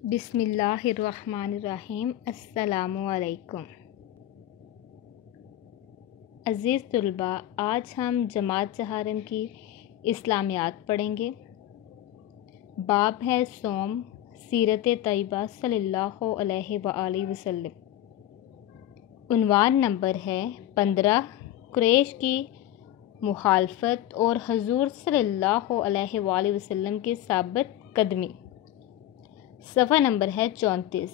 बिस्मिल्लाहिर्रहमानिर्रहीम। अस्सलामुअलैकुम। अज़ीज़ तुलबा, आज हम जमात चहारम की इस्लामियात पढ़ेंगे। बाब है सोम, सीरत तैयबा सल्लल्लाहु अलैहि वसल्लम। उन्वान नंबर है 15, कुरैश की मुखालफत और हजूर सल्लल्लाहु अलैहि वसल्लम की साबित कदमी। सफ़ा नंबर है 34।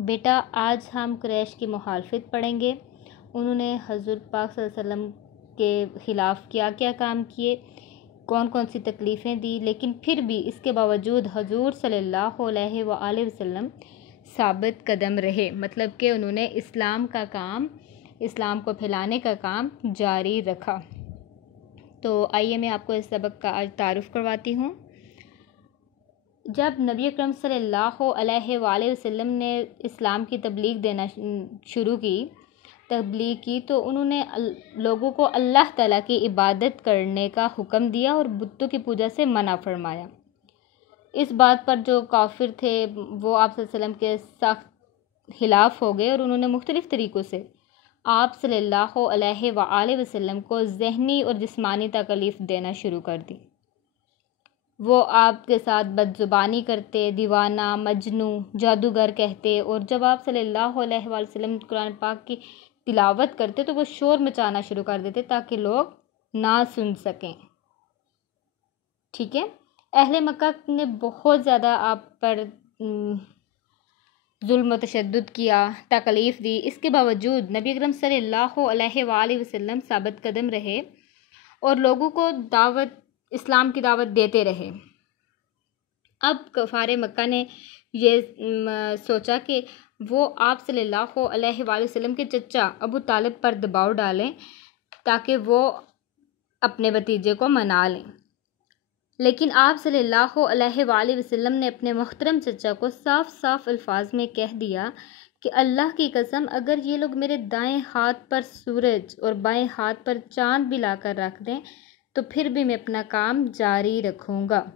बेटा, आज हम कुरैश की मुखालफत पढ़ेंगे। उन्होंने हजूर पाक सल्लल्लाहु अलैहि वसल्लम के ख़िलाफ़ क्या क्या काम किए, कौन कौन सी तकलीफ़ें दी, लेकिन फिर भी इसके बावजूद हजूर सल्लल्लाहु अलैहि वसल्लम साबित कदम रहे। मतलब कि उन्होंने इस्लाम को फैलाने का काम जारी रखा। तो आइए मैं आपको इस सबक का आज तारुफ़ करवाती हूँ। जब नबी अकरम सल्लल्लाहु अलैहि वसल्लम ने इस्लाम की तबलीग की तो उन्होंने लोगों को अल्लाह ताला की इबादत करने का हुक्म दिया और बुतों की पूजा से मना फरमाया। इस बात पर जो काफिर थे वो आप सल्लल्लाहु अलैहि वसल्लम के सख्त खिलाफ हो गए और उन्होंने मुख्तलिफ़ तरीक़ों से आप सल्लल्लाहु अलैहि वसल्लम को ज़हनी और जिस्मानी तकलीफ़ देना शुरू कर दी। वो आपके साथ बदजुबानी करते, दीवाना, मजनू, जादूगर कहते, और जब आप सल्लल्लाहु अलैहि वसल्लम कुरान पाक की तिलावत करते तो वो शोर मचाना शुरू कर देते ताकि लोग ना सुन सकें। ठीक है। अहले मक्का ने बहुत ज़्यादा आप पर जुल्म तशद्दुद किया, तकलीफ़ दी। इसके बावजूद नबी अकरम सल्लल्लाहु अलैहि वसल्लम साबित कदम रहे और लोगों को इस्लाम की दावत देते रहे। अब कफ़ारे मक्का ने ये सोचा कि वो आप सल्लल्लाहु अलैहि वसल्लम के चचा अबू तालिब पर दबाव डालें ताकि वो अपने भतीजे को मना लें। लेकिन आप सल्लल्लाहु अलैहि वसल्लम ने अपने मुहतरम चचा को साफ साफ अल्फाज में कह दिया कि अल्लाह की कसम, अगर ये लोग मेरे दाएं हाथ पर सूरज और बाएं हाथ पर चाँद भी लाकर रख दें तो फिर भी मैं अपना काम जारी रखूँगा।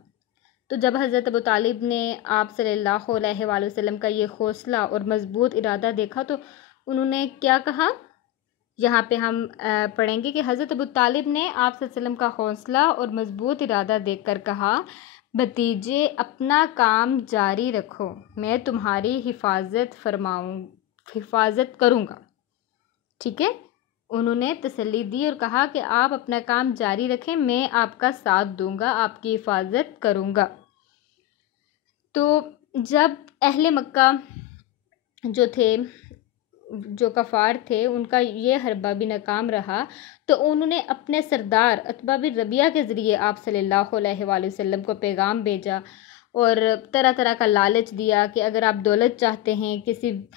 तो जब हज़रत अबू तालिब ने आप सल्लल्लाहु अलैहि वसल्लम का ये हौसला और मज़बूत इरादा देखा तो उन्होंने क्या कहा, यहाँ पे हम पढ़ेंगे कि हज़रत अबू तालिब ने आप सल्लल्लाहु अलैहि वसल्लम का हौसला और मज़बूत इरादा देखकर कहा, भतीजे अपना काम जारी रखो, मैं तुम्हारी हिफाजत करूँगा। ठीक है। उन्होंने तसल्ली दी और कहा कि आप अपना काम जारी रखें, मैं आपका साथ दूंगा, आपकी हिफाजत करूंगा। तो जब अहले मक्का जो कफ़ार थे उनका ये हरबा भी नाकाम रहा तो उन्होंने अपने सरदार अतबा बिन रबिया के ज़रिए आप सल्लल्लाहु अलैहि वसल्लम को पैगाम भेजा और तरह तरह का लालच दिया कि अगर आप दौलत चाहते हैं, किसी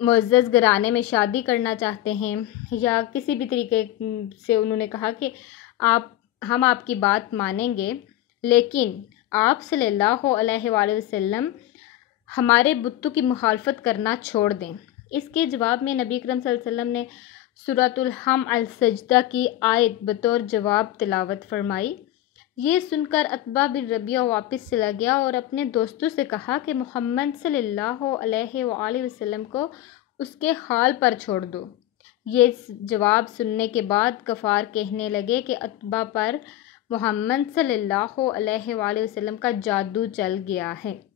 मुअज़्ज़ज़ घराने में शादी करना चाहते हैं या किसी भी तरीके से, उन्होंने कहा कि हम आपकी बात मानेंगे, लेकिन आप सल्लल्लाहु अलैहि वसल्लम हमारे बुतों की मुखालफत करना छोड़ दें। इसके जवाब में नबी अकरम सल्लल्लाहु अलैहि वसल्लम ने सूरतुल हम अल सजदा की आयत बतौर जवाब तिलावत फरमाई। ये सुनकर अतबा बिन रबिया वापस चला गया और अपने दोस्तों से कहा कि मोहम्मद सल्लल्लाहु अलैहि वसल्लम को उसके हाल पर छोड़ दो। ये जवाब सुनने के बाद कफ़ार कहने लगे कि अतबा पर मोहम्मद सल्लल्लाहु अलैहि वसल्लम का जादू चल गया है।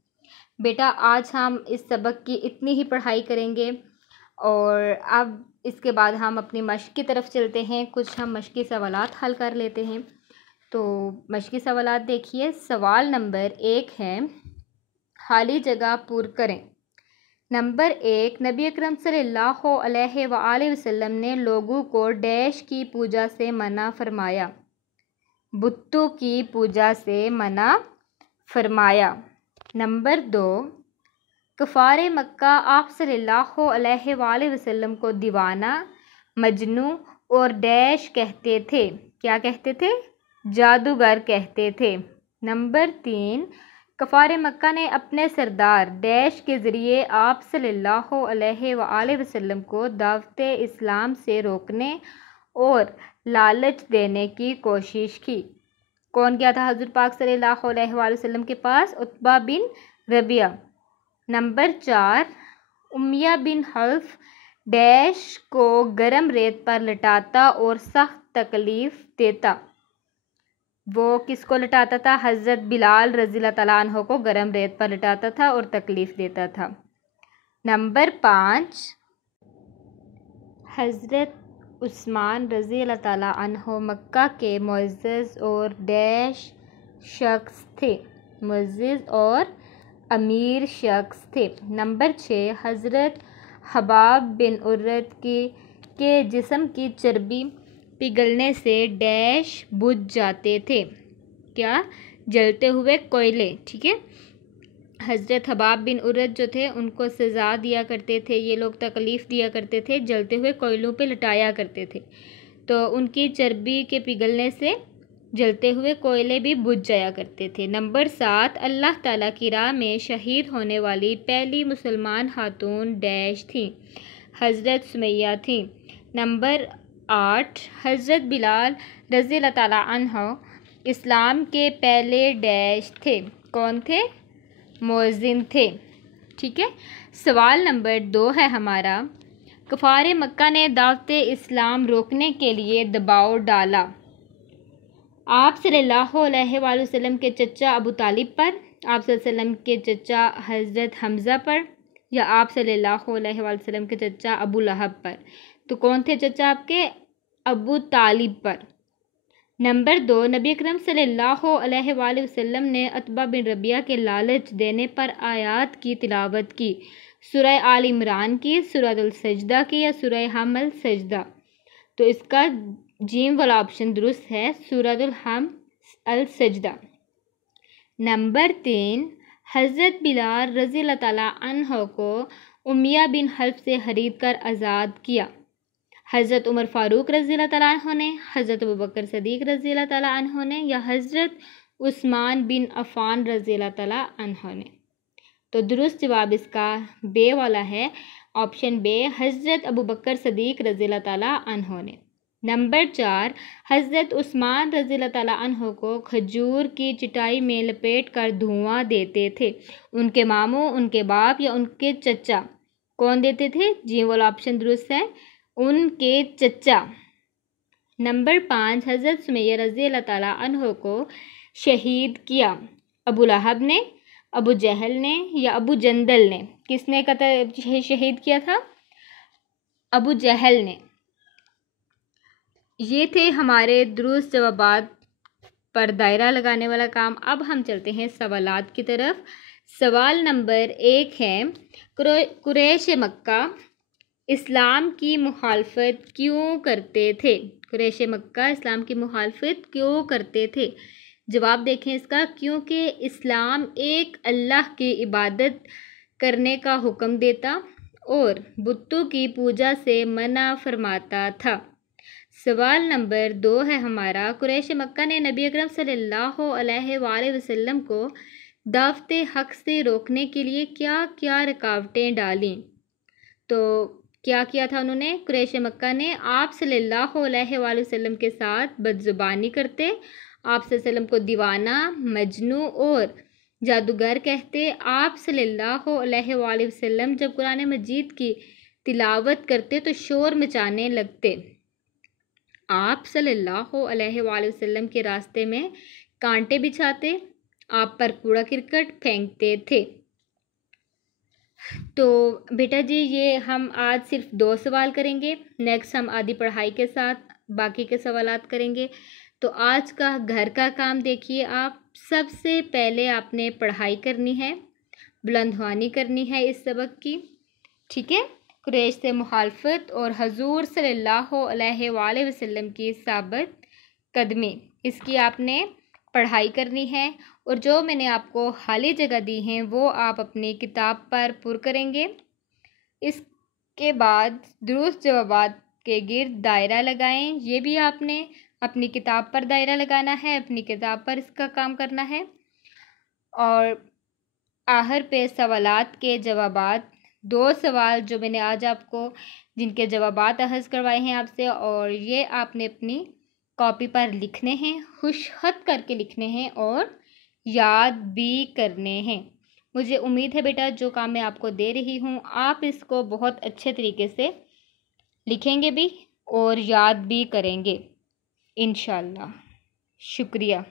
बेटा, आज हम इस सबक की इतनी ही पढ़ाई करेंगे और अब इसके बाद हम अपनी मश्क की तरफ चलते हैं। कुछ हम मश्की सवालात हल कर लेते हैं। तो मश्की सवालात देखिए। सवाल नंबर 1 है, खाली जगह पूर करें। नंबर 1, नबी अकरम सल्लल्लाहु अलैहि वसल्लम ने लोगों को डैश की पूजा से मना फरमाया, बुतों की पूजा से मना फरमाया। नंबर 2, कफ़ारे मक्का आप सल्लल्लाहु अलैहि वसल्लम को दीवाना, मजनू और डैश कहते थे। क्या कहते थे? जादूगर कहते थे। नंबर 3, कफ़ारे मक्का ने अपने सरदार डैश के ज़रिए आप सल्लल्लाहु अलैहि वसल्लम को दावत इस्लाम से रोकने और लालच देने की कोशिश की। कौन गया था हज़रत पाक सल्लल्लाहु अलैहि वसल्लम के पास? उत्बा बिन रबिया। नंबर 4, उमैया बिन हल्फ डैश को गर्म रेत पर लटाता और सख्त तकलीफ़ देता। वो किसको लटाता था? हज़रत बिलाल रज़ी अल्लाह अन्हु को गर्म रेत पर लटाता था और तकलीफ़ देता था। नंबर 5, हज़रत उस्मान रज़ी अल्लाह अन्हु मक्का के मुअज़्ज़ज़ और डैश शख्स थे, मुअज़्ज़ज़ और अमीर शख्स थे। नंबर 6, हज़रत हबाब बिन उर्रत के जिस्म की चर्बी पिघलने से डैश बुझ जाते थे। क्या? जलते हुए कोयले। ठीक है, हज़रत हबाब बिन उर्रत जो थे उनको सज़ा दिया करते थे, ये लोग तकलीफ़ दिया करते थे, जलते हुए कोयलों पे लटाया करते थे, तो उनकी चर्बी के पिघलने से जलते हुए कोयले भी बुझ जाया करते थे। नंबर 7, अल्लाह ताला की राह में शहीद होने वाली पहली मुसलमान खातून डैश थी, हज़रत सुमैया थी। नंबर 8, हज़रत बिलाल रज़ी अल्लाह अन्हु इस्लाम के पहले डैश थे, कौन थे? मुअज़्ज़िन थे। ठीक है, सवाल नंबर 2 है हमारा, कुफ़ार मक्का ने दावत इस्लाम रोकने के लिए दबाव डाला आप सल्लल्लाहु अलैहि वसल्लम के चचा अबू तालिब पर, आप सल्लल्लाहु अलैहि वसल्लम के चचा हज़रत हमज़ा पर, या आप सल्लल्लाहु अलैहि वसल्लम के चचा अबू लहब पर? तो कौन थे चचा आपके? अबू तालिब पर। नंबर 2, नबी अकरम सल्लल्लाहु अलैहि वसल्लम ने उत्बा बिन रबिया के लालच देने पर आयत की तिलावत की, सूरह आल इमरान की, सूरह अल सजदा की, या सूरह हम अल सजदा? तो इसका जीम वाला ऑप्शन दुरुस्त है, सूरह हम अल सजदा। नंबर 3, हज़रत बिलाल रज़ी अल्लाह अन्हु को उमैया बिन हल्फ से खरीद कर आज़ाद किया, हज़रत उमर फ़ारूक रज़ी अल्लाह अन्हु ने, हज़रत अबू बकर सदीक़ रज़ी अल्लाह अन्हु ने, या हज़रत उस्मान बिन अफ़ान रज़ी अल्लाह अन्हु ने? तो दुरुस्त जवाब इसका बे वाला है, ऑप्शन बे, हज़रत अबू बकर सदीक़ रज़ी अल्लाह अन्हु ने। नंबर 4, हज़रत उस्मान रज़ी अल्लाह अन्हु को खजूर की चटाई में लपेट कर धुआं देते थे, उनके मामू, उनके बाप, या उनके चचा? कौन देते थे? जी वाला ऑप्शन दुरुस्त है, उनके चचा। नंबर 5, हज़रत सुमैया रज़ी अल्लाह अन्हु को शहीद किया, अबू लहब ने, अबू जहल ने, या अबू जंदल ने? किसने शहीद किया था? अबू जहल ने। ये थे हमारे दुरुस्त जवाबात पर दायरा लगाने वाला काम। अब हम चलते हैं सवालात की तरफ। सवाल नंबर 1 है, कुरैश मक्का इस्लाम की मुखालफत क्यों करते थे? कुरैश मक्का इस्लाम की मुखालफत क्यों करते थे? जवाब देखें इसका, क्योंकि इस्लाम एक अल्लाह की इबादत करने का हुक्म देता और बुतों की पूजा से मना फरमाता था। सवाल नंबर 2 है हमारा, कुरैश मक्का ने नबी अकरम सल्लल्लाहु अलैहि वसल्लम को दावत हक से रोकने के लिए क्या क्या रुकावटें डालीं? तो क्या किया था उन्होंने? कुरैश मक्का ने आप सल्लल्लाहु अलैहि वसल्लम के साथ बदजुबानी करते, आप सल्लल्लाहु को दीवाना, मजनू और जादूगर कहते। आप सल्लल्लाहु अलैहि वसल्लम जब कुरान मजीद की तिलावत करते तो शोर मचाने लगते। आप सल्लल्लाहु अलैहि वसल्लम के रास्ते में कांटे बिछाते, आप पर कूड़ा करकट फेंकते थे। तो बेटा जी, ये हम आज सिर्फ 2 सवाल करेंगे, नेक्स्ट हम आधी पढ़ाई के साथ बाकी के सवालात करेंगे। तो आज का घर का काम देखिए आप, सबसे पहले आपने पढ़ाई करनी है, बुलंदवानी करनी है इस सबक की। ठीक है, कुरैश से मुखालफत और हजूर सल्लल्लाहु अलैहि वसल्लम की साबित कदमी, इसकी आपने पढ़ाई करनी है। और जो मैंने आपको खाली जगह दी हैं वो आप अपनी किताब पर पुर करेंगे। इसके बाद दुरुस्त जवाबात के गिर्द दायरा लगाएं, ये भी आपने अपनी किताब पर दायरा लगाना है, अपनी किताब पर इसका काम करना है। और आखिर पे सवालात के जवाबात, 2 सवाल जो मैंने आज आपको जिनके जवाबात अहज़ करवाए हैं आपसे, और ये आपने अपनी कॉपी पर लिखने हैं, खुशखत करके लिखने हैं और याद भी करने हैं। मुझे उम्मीद है बेटा जो काम मैं आपको दे रही हूँ आप इसको बहुत अच्छे तरीके से लिखेंगे भी और याद भी करेंगे इंशाल्लाह। शुक्रिया।